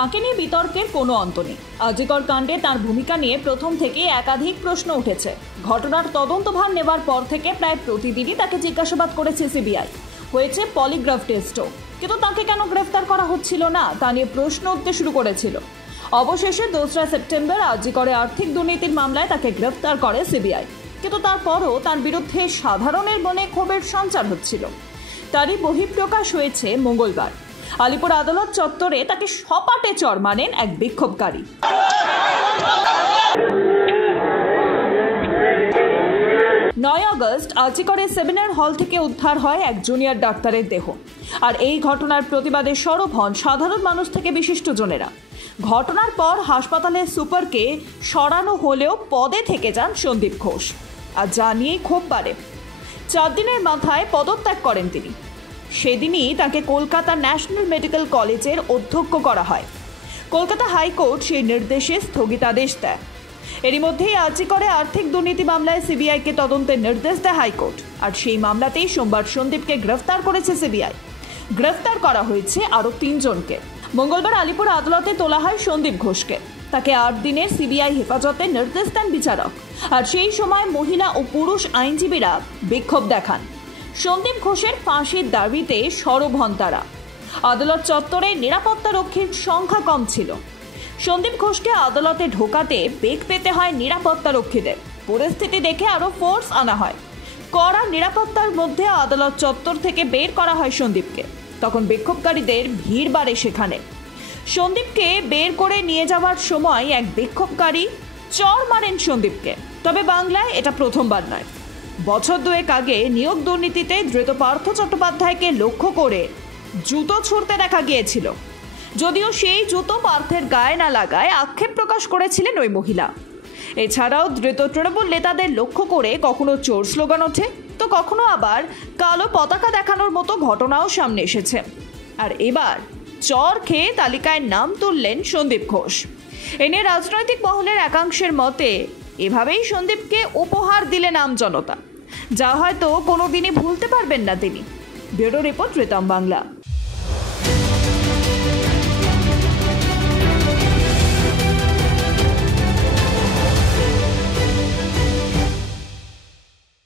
তাকে নিয়ে বিতর্কের কোনো অন্ত নেই। আজিকর কাণ্ডে তার ভূমিকা নিয়ে প্রথম থেকেই একাধিক প্রশ্ন উঠেছে। ঘটনার তদন্তভার নেবার পর থেকে প্রায় প্রতিদিনই তাকে জিজ্ঞাসাবাদ করেছে সিবিআই। হয়েছে পলিগ্রাফ টেস্টও, কিন্তু তাকে কেন গ্রেফতার করা হচ্ছিল না তা নিয়ে প্রশ্ন উঠতে শুরু করেছিল। অবশেষে 2রা সেপ্টেম্বর আজিকরে আর্থিক দুর্নীতির মামলায় তাকে গ্রেফতার করে সিবিআই, কিন্তু তারপরও তার বিরুদ্ধে সাধারণের মনে ক্ষোভের সঞ্চার হচ্ছিল। তারই বহিঃপ্রকাশ হয়েছে মঙ্গলবার। আলিপুর আদালত চত্বরে তাকে সপাটে চড় মারেন এক বিক্ষোভকারী। 9 আগস্ট আজিকরে সেমিনার হল থেকে উদ্ধার হয় এক জুনিয়র ডাক্তারের দেহ। আর এই ঘটনার প্রতিবাদে সরব হন সাধারণ মানুষ থেকে বিশিষ্টজনেরা। ঘটনার পর হাসপাতালের সুপারকে সরানো হলেও পদে থেকে যান সন্দীপ ঘোষ, আর যা নিয়েই ক্ষোভ বাড়ে। 4 দিনের মাথায় পদত্যাগ করেন তিনি। সেদিনই তাকে কলকাতা ন্যাশনাল মেডিকেল কলেজের অধ্যক্ষ করা হয়। কলকাতা হাইকোর্ট সেই নির্দেশে স্থগিতাদেশ দেয়। এরই মধ্যেই আজিকরে আর্থিক দুর্নীতি মামলায় সিবিআইকে তদন্তের নির্দেশ দেয় হাইকোর্ট, আর সেই মামলাতেই সোমবার সন্দীপকে গ্রেফতার করেছে সিবিআই। গ্রেফতার করা হয়েছে আরও 3 জনকে। মঙ্গলবার আলিপুর আদালতে তোলা হয় সন্দীপ ঘোষকে। তাকে 8 দিনের সিবিআই হেফাজতে নির্দেশ দেন বিচারক, আর সেই সময় মহিলা ও পুরুষ আইনজীবীরা বিক্ষোভ দেখান। সন্দীপ ঘোষের ফাঁসির দাবিতে সরব হন তারা। আদালত চত্বরে নিরাপত্তা রক্ষীর সংখ্যা কম ছিল। সন্দীপ ঘোষকে আদালতে ঢোকাতে বেগ পেতে হয় নিরাপত্তা রক্ষীদের। পরিস্থিতি দেখে আরও ফোর্স আনা হয়। কড়া নিরাপত্তার মধ্যে আদালত চত্বর থেকে বের করা হয় সন্দীপকে। তখন বিক্ষোভকারীদের ভিড় বাড়ে সেখানে। সন্দীপকে বের করে নিয়ে যাওয়ার সময় এক বিক্ষোভকারী চড় মারেন সন্দীপকে। তবে বাংলায় এটা প্রথমবার নয়। বছর 2 আগে নিয়োগ দুর্নীতিতে ধৃত পার্থ চট্টোপাধ্যায়কে লক্ষ্য করে জুতো ছুঁড়তে দেখা গিয়েছিল। যদিও সেই জুতো পার্থের গায়ে না লাগায় আক্ষেপ প্রকাশ করেছিলেন ওই মহিলা। এছাড়াও ধৃত তৃণমূল নেতাদের লক্ষ্য করে কখনো চোর স্লোগান ওঠে, তো কখনো আবার কালো পতাকা দেখানোর মতো ঘটনাও সামনে এসেছে। আর এবার চর খেয়ে তালিকায় নাম তুললেন সন্দীপ ঘোষ। এ নিয়ে রাজনৈতিক মহলের একাংশের মতে এভাবেই সন্দীপকে উপহার দিলেন আমজনতা, যা হয়তো কোনোদিনই ভুলতে পারবেন না তিনি। Bureau report Ritam Bangla.